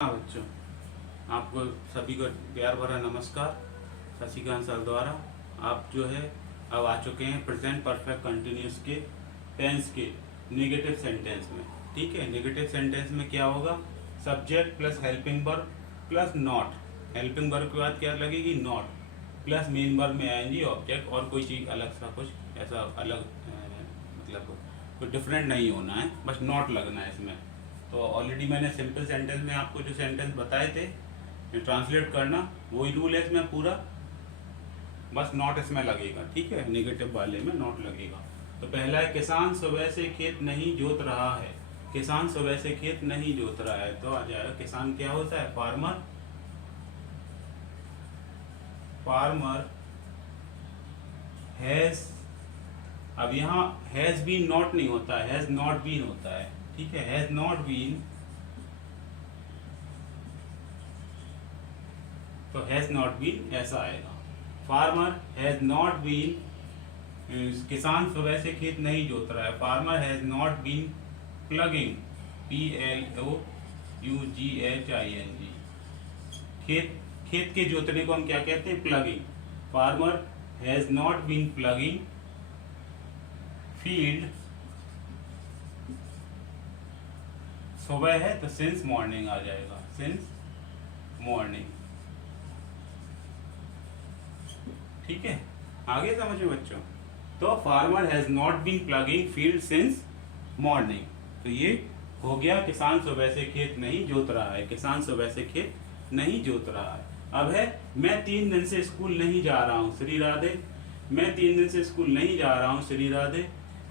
हाँ बच्चों, आपको सभी को प्यार भरा नमस्कार। शशिकांत सर द्वारा आप जो है अब आ चुके हैं प्रेजेंट परफेक्ट कंटिन्यूस के टेंस के नेगेटिव सेंटेंस में। ठीक है, नेगेटिव सेंटेंस में क्या होगा? Subject plus helping verb plus not. Helping verb के बाद क्या लगेगी? नॉट प्लस मेन वर्ब में आएंगी ऑब्जेक्ट और कोई चीज़ अलग सा कुछ ऐसा अलग मतलब कुछ डिफरेंट नहीं होना है, बस नॉट लगना है इसमें। तो ऑलरेडी मैंने सिंपल सेंटेंस में आपको जो सेंटेंस बताए थे ट्रांसलेट करना, वही रूल है इसमें पूरा, बस नॉट इसमें लगेगा। ठीक है, नेगेटिव वाले में नॉट लगेगा। तो पहला है किसान सुबह से खेत नहीं जोत रहा है। किसान सुबह से खेत नहीं जोत रहा है तो आ जाएगा किसान क्या होता है? फार्मर। फार्मर हैज, अब यहाँ हैज बीन नॉट नहीं होता है, हैज नॉट बीन होता है। ठीक है, हैज नॉट बीन, तो हैज नॉट बीन ऐसा आएगा। फार्मर हैज नॉट बीन, किसान सुबह से खेत नहीं जोत रहा है। Farmer has not been ploughing, PLOUGHING। खेत के जोतने को हम क्या कहते हैं? Ploughing. Farmer has not been ploughing field, सुबह है तो सिंस मॉर्निंग आ जाएगा, सिंस मॉर्निंग। ठीक है, आगे समझ में बच्चों। तो farmer has not been ploughing field since morning, तो ये हो गया किसान सुबह से खेत नहीं जोत रहा है। किसान सुबह से खेत नहीं जोत रहा है। अब है मैं 3 दिन से स्कूल नहीं जा रहा हूँ श्री राधे। मैं 3 दिन से स्कूल नहीं जा रहा हूँ श्री राधे,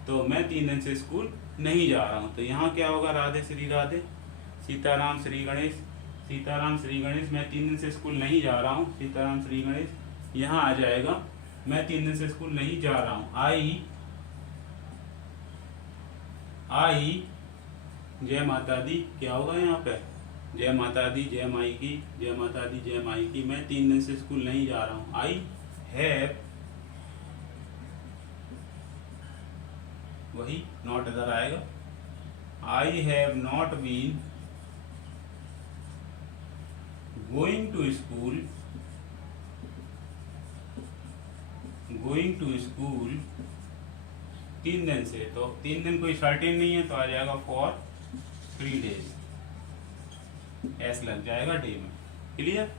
तो मैं 3 दिन से स्कूल नहीं जा रहा हूँ तो यहाँ क्या होगा? राधे श्री राधे, सीताराम श्री गणेश, सीताराम श्री गणेश। मैं 3 दिन से स्कूल नहीं जा रहा हूँ, सीताराम श्री गणेश। यहाँ आ जाएगा मैं 3 दिन से स्कूल नहीं जा रहा हूँ। आई जय माता दी, क्या होगा यहाँ पे? जय माता दी, जय माई की, जय माता दी, जय माई की। मैं 3 दिन से स्कूल नहीं जा रहा हूँ। आई हैव, वही नॉट इधर आएगा। I have not been going to school, going to school 3 दिन से, तो 3 दिन कोई सर्टेन नहीं है तो आ जाएगा फॉर 3 डेज, एस लग जाएगा डे में। क्लियर?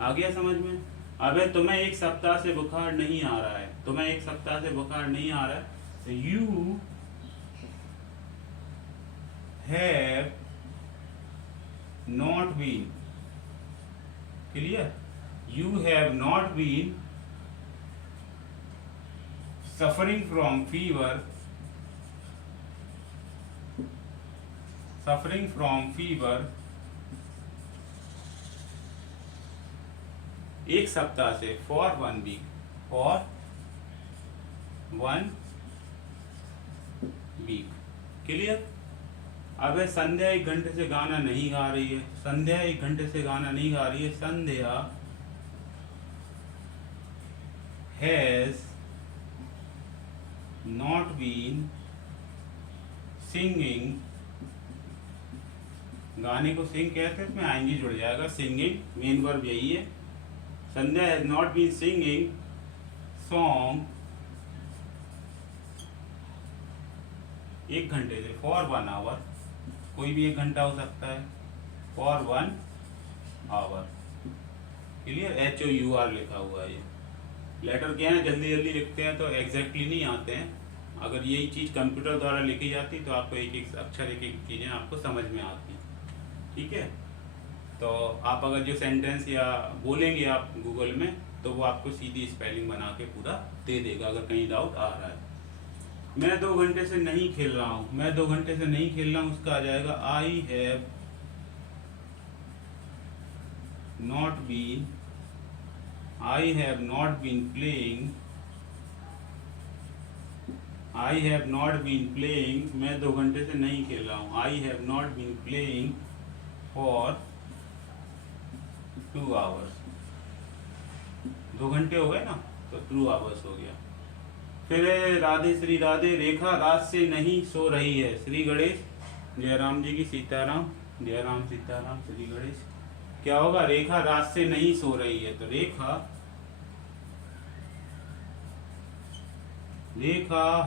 आ गया समझ में? अबे तुम्हें 1 सप्ताह से बुखार नहीं आ रहा है, तुम्हें 1 सप्ताह से बुखार नहीं आ रहा है तो you have not been, clear? You have not been suffering from fever, suffering from fever 1 सप्ताह से, for 1 week, for 1 week। Clear? अब है संध्या 1 घंटे से गाना नहीं गा रही है। संध्या 1 घंटे से गाना नहीं गा रही है। Sandhya has not been singing, गाने को सिंग कहते हैं, इसमें आएंगी जुड़ जाएगा, सिंगिंग मेन वर्ब यही है। Sandhya has not been singing song 1 घंटे से, फॉर 1 आवर, कोई भी 1 घंटा हो सकता है, फॉर 1 आवर। क्लियर? HOUR लिखा हुआ है। ये लेटर क्या है, जल्दी जल्दी लिखते हैं तो एग्जैक्टली नहीं आते हैं। अगर यही चीज़ कंप्यूटर द्वारा लिखी जाती तो आपको एक एक अक्षर, एक एक चीज़ें आपको समझ में आती। ठीक है, तो आप अगर जो सेंटेंस या बोलेंगे आप गूगल में तो वो आपको सीधी स्पेलिंग बना के पूरा दे देगा अगर कहीं डाउट आ रहा है। मैं 2 घंटे से नहीं खेल रहा हूँ, मैं 2 घंटे से नहीं खेल रहा हूँ, उसका आ जाएगा I have not been, I have not been playing, I have not been playing, मैं 2 घंटे से नहीं खेल रहा हूँ। I have not been playing for 2 hours, 2 घंटे हो गए ना तो 2 hours हो गया। फिर राधे श्री राधे, रेखा रात से नहीं सो रही है। श्री गणेश, जय राम जी की, सीताराम, जय राम सीताराम, श्री गणेश। क्या होगा, रेखा रात से नहीं सो रही है, तो रेखा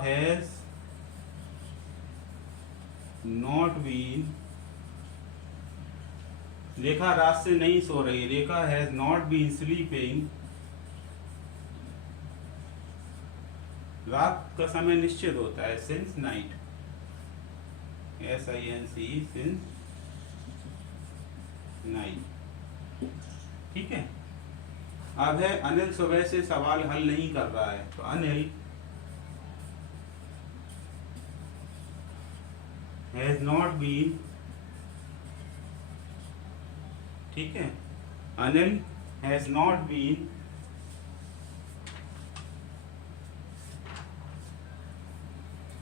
हैज नॉट बीन, रेखा रात से नहीं सो रही, रेखा हैज नॉट बीन स्लीपिंग, रात का समय निश्चित होता है, since night, SINC, since night. ठीक है। अब है अनिल सुबह से सवाल हल नहीं कर रहा है, तो अनिल हैज नॉट बीन, ठीक है, Anil has not been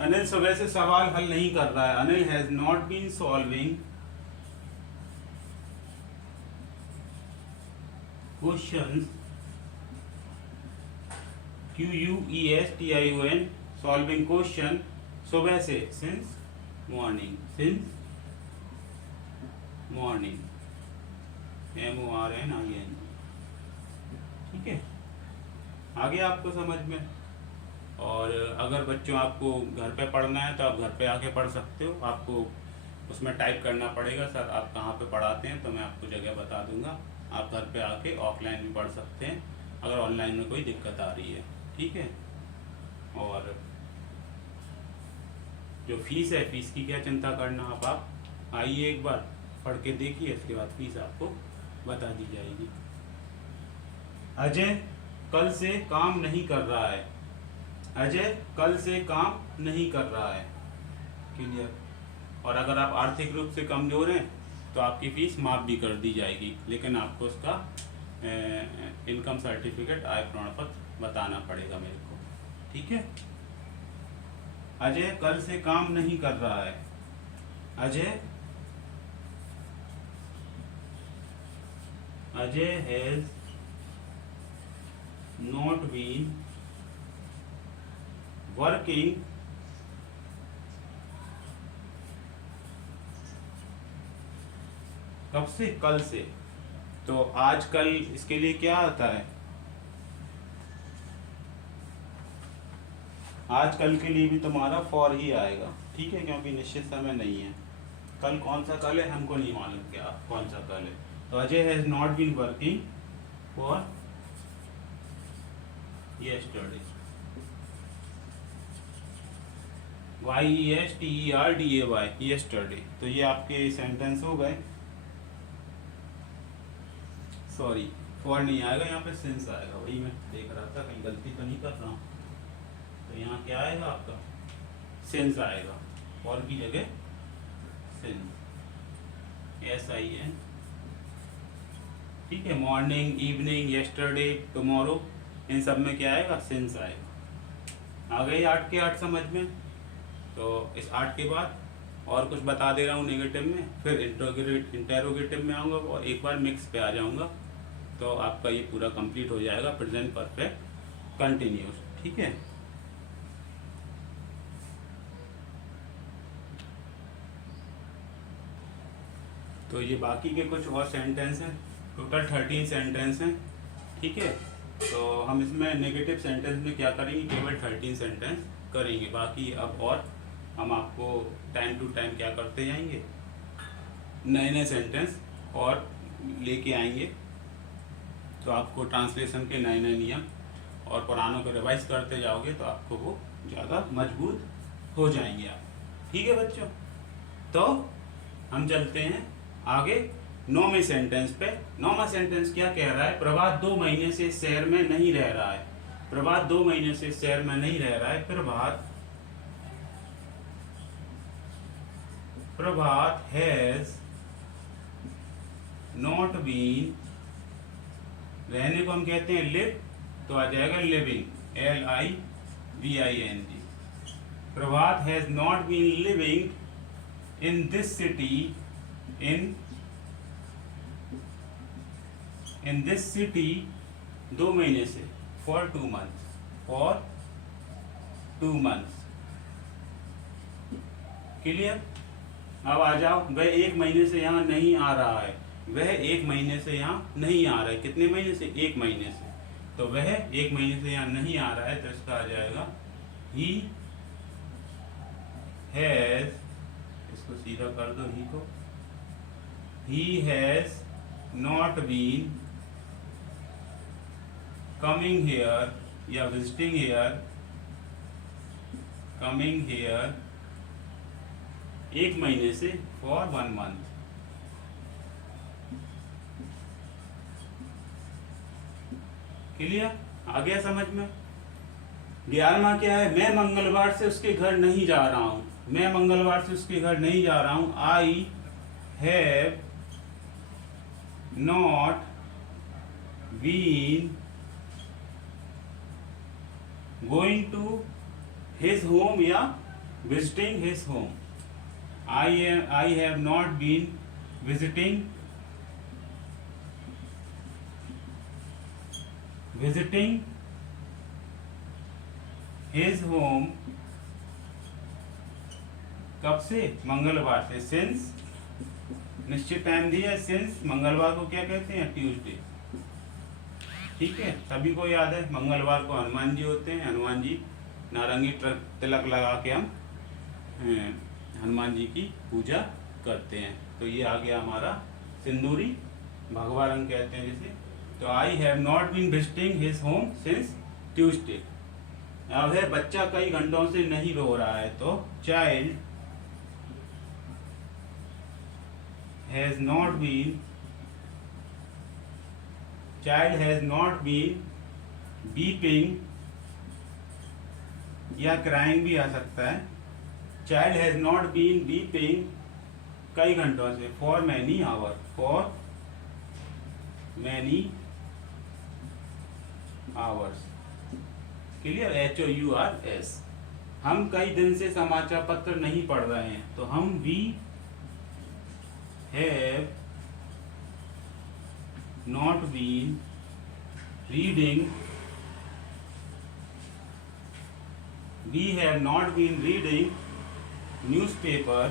Anil सुबह से सवाल हल नहीं कर रहा है, Anil has not been solving questions, QUESTION, solving question, सुबह से, सिंस मॉर्निंग, MORNING। ठीक है, आगे आपको समझ में। और अगर बच्चों आपको घर पे पढ़ना है तो आप घर पे आके पढ़ सकते हो, आपको उसमें टाइप करना पड़ेगा सर आप कहाँ पे पढ़ाते हैं, तो मैं आपको जगह बता दूंगा, आप घर पे आके ऑफलाइन भी पढ़ सकते हैं अगर ऑनलाइन में कोई दिक्कत आ रही है। ठीक है। और जो फीस है, फीस की क्या चिंता करना, आप आइए एक बार पढ़ के देखिए, उसके बाद फीस आपको बता दी जाएगी। अजय कल से काम नहीं कर रहा है, अजय कल से काम नहीं कर रहा है, क्लियर। और अगर आप आर्थिक रूप से कमजोर हैं तो आपकी फीस माफ भी कर दी जाएगी, लेकिन आपको उसका इनकम सर्टिफिकेट, आय प्रमाण पत्र बताना पड़ेगा मेरे को। ठीक है। अजय कल से काम नहीं कर रहा है, Ajay has not been working कब से, कल से। तो आज कल इसके लिए क्या आता है, आज कल के लिए भी तुम्हारा फॉर ही आएगा। ठीक है, क्योंकि निश्चित समय नहीं है, कल कौन सा कल है हमको नहीं मालूम क्या कौन सा कल है। तो Ajay has not been working for yesterday, YESTERDAY, yesterday। तो ये आपके सेंटेंस हो गए। सॉरी, फॉर नहीं आएगा, यहाँ पे सिंस आएगा, वही मैं देख रहा था कहीं गलती तो नहीं कर रहा हूँ। तो यहाँ क्या आएगा आपका, सिंस आएगा, फॉर की जगह सिंस, SIN। ठीक है। मॉर्निंग, इवनिंग, येस्टरडे, टुमारो, इन सब में क्या आएगा, सिंस आएगा। आ गई 8 के 8 समझ में। तो इस 8 के बाद और कुछ बता दे रहा हूँ नेगेटिव में, फिर इंटेरोगेटिव में आऊँगा और एक बार मिक्स पे आ जाऊँगा, तो आपका ये पूरा कंप्लीट हो जाएगा प्रेजेंट परफेक्ट कंटिन्यूस। ठीक है। तो ये बाकी के कुछ और सेंटेंस हैं, टोटल 13 सेंटेंस हैं। ठीक है। तो हम इसमें नेगेटिव सेंटेंस में क्या करेंगे, केवल 13 सेंटेंस करेंगे, बाकी अब और हम आपको टाइम टू टाइम क्या करते जाएंगे, नए नए सेंटेंस और लेके आएंगे। तो आपको ट्रांसलेशन के नए नए नियम और पुरानों को रिवाइज करते जाओगे तो आपको वो ज़्यादा मजबूत हो जाएंगे आप। ठीक है बच्चों, तो हम चलते हैं आगे 9वें सेंटेंस पे। 9वां सेंटेंस क्या कह रहा है, प्रभात 2 महीने से शहर में नहीं रह रहा है, प्रभात 2 महीने से शहर में नहीं रह रहा है, प्रभात हैज नॉट बीन, रहने को हम कहते हैं लिव, तो आ जाएगा living, LIVING। Prabhat has not been living in this city, in this city 2 महीने से, फॉर 2 months, क्लियर। अब आ जाओ, वह 1 महीने से यहाँ नहीं आ रहा है, वह 1 महीने से यहाँ नहीं आ रहा है। कितने महीने से? 1 महीने से। तो वह 1 महीने से यहाँ नहीं आ रहा है, तो इसका आ जाएगा ही हैज, इसको सीधा कर दो ही को, he has not been coming here या विजिटिंग हेयर, कमिंग हेयर 1 महीने से फॉर 1 मंथ। क्लियर? आ गया समझ में? 11वां क्या है? मैं मंगलवार से उसके घर नहीं जा रहा हूं। मैं मंगलवार से उसके घर नहीं जा रहा हूं। I have not been going to his home या visiting his home. I have not been visiting his home। कब से? मंगलवार से। सिंस निश्चित टाइम दिया, सिंस मंगलवार को क्या कहते हैं? ट्यूसडे। ठीक है, सभी को याद है मंगलवार को हनुमान जी होते हैं। हनुमान जी नारंगी तिलक लगा के हम हनुमान जी की पूजा करते हैं। तो ये आ गया हमारा सिंदूरी, भगवा रंग कहते हैं जिसे। तो I have not been visiting his home since Tuesday. अब है बच्चा कई घंटों से नहीं रो रहा है, तो child has not been weeping या क्राइंग भी आ सकता है। Child has not been weeping कई घंटों से, for many hour, for many hours. Clear? HOURS। हम कई दिन से समाचार पत्र नहीं पढ़ रहे हैं, तो हम we have not been reading, we have not been reading newspaper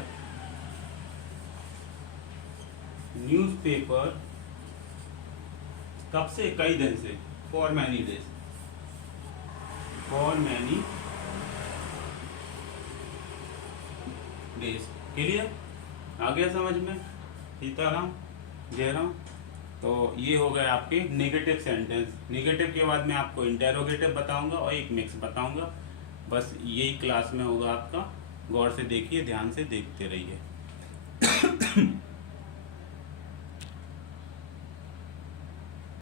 कब से? कई दिन से, for many days, for many days. Clear? आ गया समझ में? सीताराम जयराम। तो ये हो गए आपके नेगेटिव सेंटेंस। नेगेटिव के बाद मैं आपको इंटेरोगेटिव बताऊंगा और एक मिक्स बताऊंगा। बस यही क्लास में होगा आपका। गौर से देखिए, ध्यान से देखते रहिए।